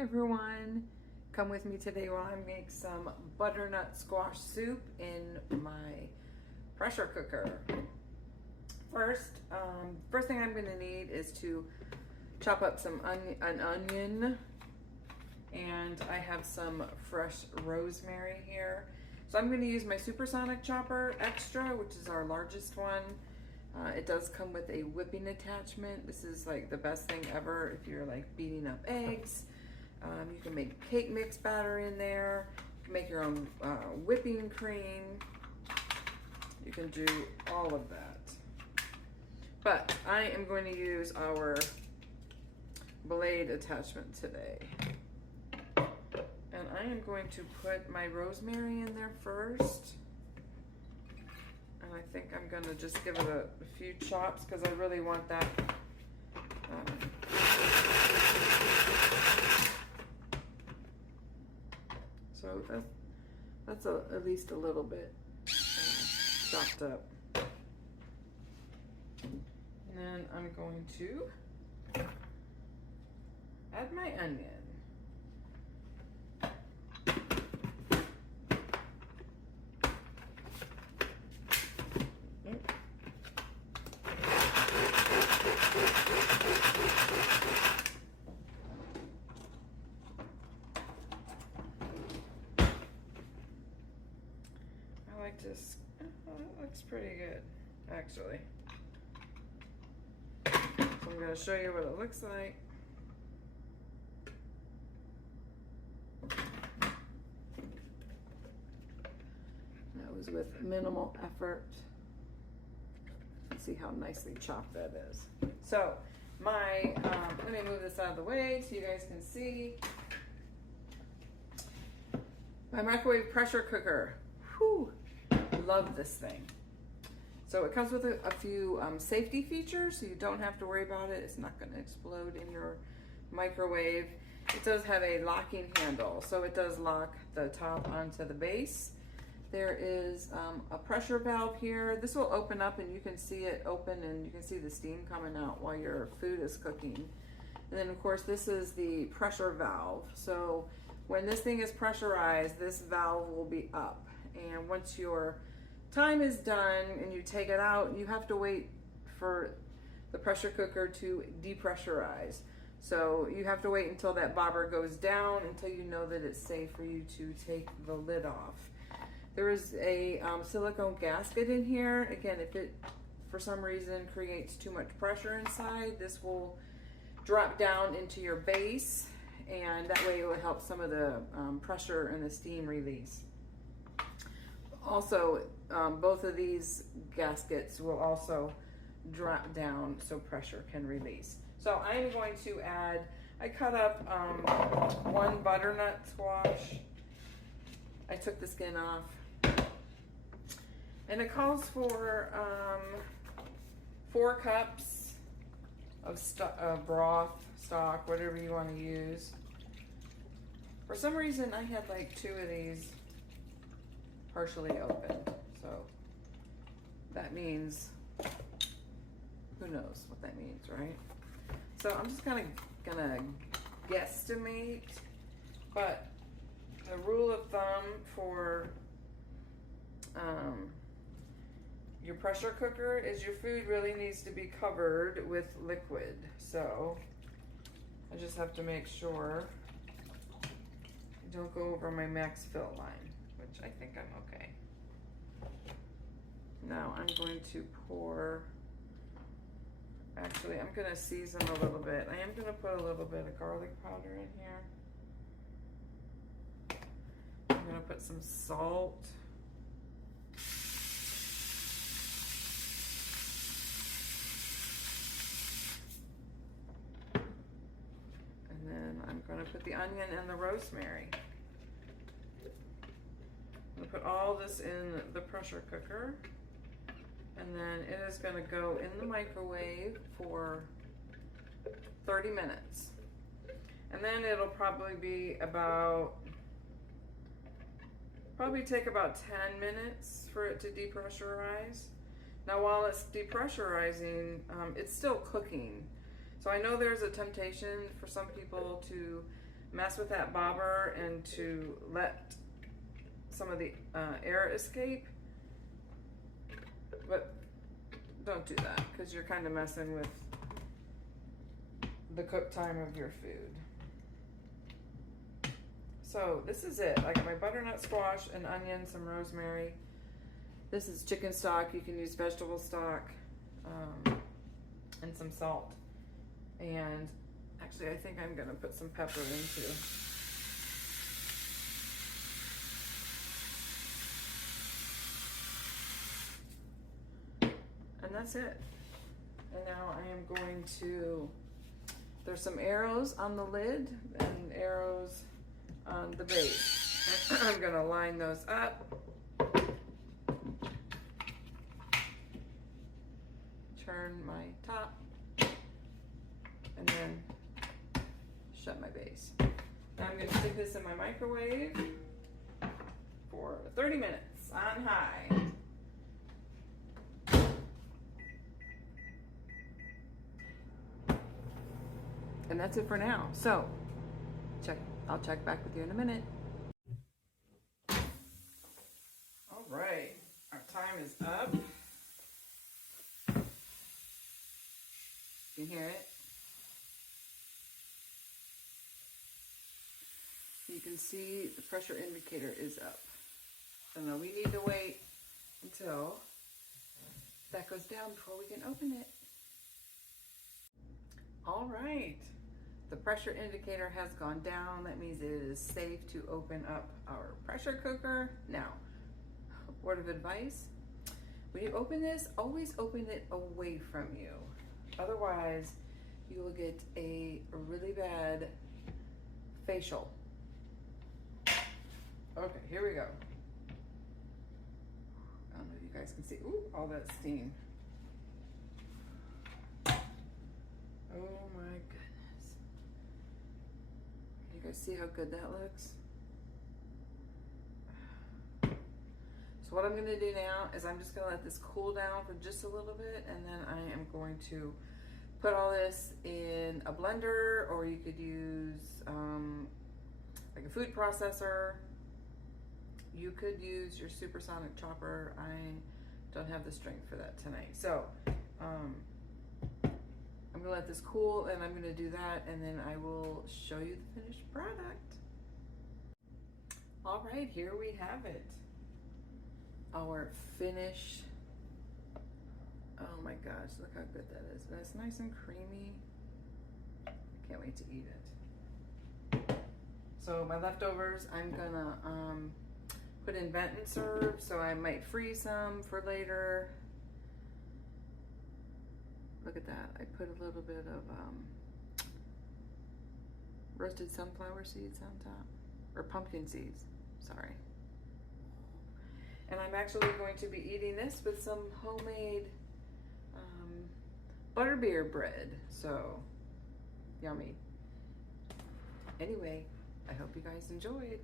everyone, come with me today while I make some butternut squash soup in my pressure cooker. First thing I'm going to need is to chop up an onion, and I have some fresh rosemary here. So I'm going to use my supersonic chopper extra, which is our largest one. It does come with a whipping attachment. This is like the best thing ever if you're like beating up eggs. You can make cake mix batter in there. You can make your own whipping cream. You can do all of that. But I am going to use our blade attachment today. And I am going to put my rosemary in there first. And I think I'm going to just give it a few chops because I really want that. So that's at least a little bit chopped up. And then I'm going to add my onion. I like this. Oh, that looks pretty good, actually. So I'm going to show you what it looks like. That was with minimal effort. Let's see how nicely chopped that is. So my, let me move this out of the way so you guys can see. My microwave pressure cooker. Whew, love this thing. So it comes with a few safety features, so you don't have to worry about it. It's not going to explode in your microwave. It does have a locking handle, so it does lock the top onto the base. There is a pressure valve here. This will open up and you can see it open and you can see the steam coming out while your food is cooking. And then of course this is the pressure valve. So when this thing is pressurized, this valve will be up. And once your time is done and you take it out, you have to wait for the pressure cooker to depressurize. So you have to wait until that bobber goes down until you know that it's safe for you to take the lid off. There is a silicone gasket in here. Again, if it for some reason creates too much pressure inside, this will drop down into your base, and that way it will help some of the pressure and the steam release. Also, both of these gaskets will also drop down so pressure can release. So I'm going to add, I cut up one butternut squash. I took the skin off. And it calls for 4 cups of broth, stock, whatever you want to use. For some reason, I had like 2 of these partially opened. So that means, who knows what that means, right? So I'm just gonna guesstimate, but the rule of thumb for your pressure cooker is your food really needs to be covered with liquid. So I just have to make sure I don't go over my max fill line, which I think I'm okay. Now I'm going to pour, actually I'm going to season a little bit. I am going to put a little bit of garlic powder in here. I'm going to put some salt. And then I'm going to put the onion and the rosemary. I'm going to put all this in the pressure cooker. And then it is going to go in the microwave for 30 minutes. And then it'll probably be take about 10 minutes for it to depressurize. Now while it's depressurizing, it's still cooking. So I know there's a temptation for some people to mess with that bobber and to let some of the air escape, but don't do that because you're kind of messing with the cook time of your food. So this is it. I got my butternut squash, an onion, some rosemary. This is chicken stock. You can use vegetable stock, and some salt. And actually, I think I'm gonna put some pepper in too. And that's it. And now I am going to, there's some arrows on the lid and arrows on the base. I'm gonna line those up. Turn my top and then shut my base. Now I'm gonna stick this in my microwave for 30 minutes on high. And that's it for now. So I'll check back with you in a minute. All right, our time is up. You can hear it. You can see the pressure indicator is up. So now we need to wait until that goes down before we can open it. All right, the pressure indicator has gone down. That means it is safe to open up our pressure cooker. Now, word of advice, when you open this, always open it away from you. Otherwise, you will get a really bad facial. Okay, here we go. I don't know if you guys can see, ooh, all that steam. Oh my goodness. Can you guys see how good that looks? So what I'm gonna do now is I'm just gonna let this cool down for just a little bit, and then I am going to put all this in a blender, or you could use like a food processor. You could use your supersonic chopper. I don't have the strength for that tonight. So I'm gonna let this cool, and I'm gonna do that, and then I will show you the finished product. All right, here we have it. Our finished, oh my gosh, look how good that is. That's nice and creamy. I can't wait to eat it. So my leftovers, I'm gonna put in vent and serve, so I might freeze some for later. Look at that, I put a little bit of roasted sunflower seeds on top, or pumpkin seeds, sorry. And I'm actually going to be eating this with some homemade butterbeer bread, so yummy. Anyway, I hope you guys enjoyed.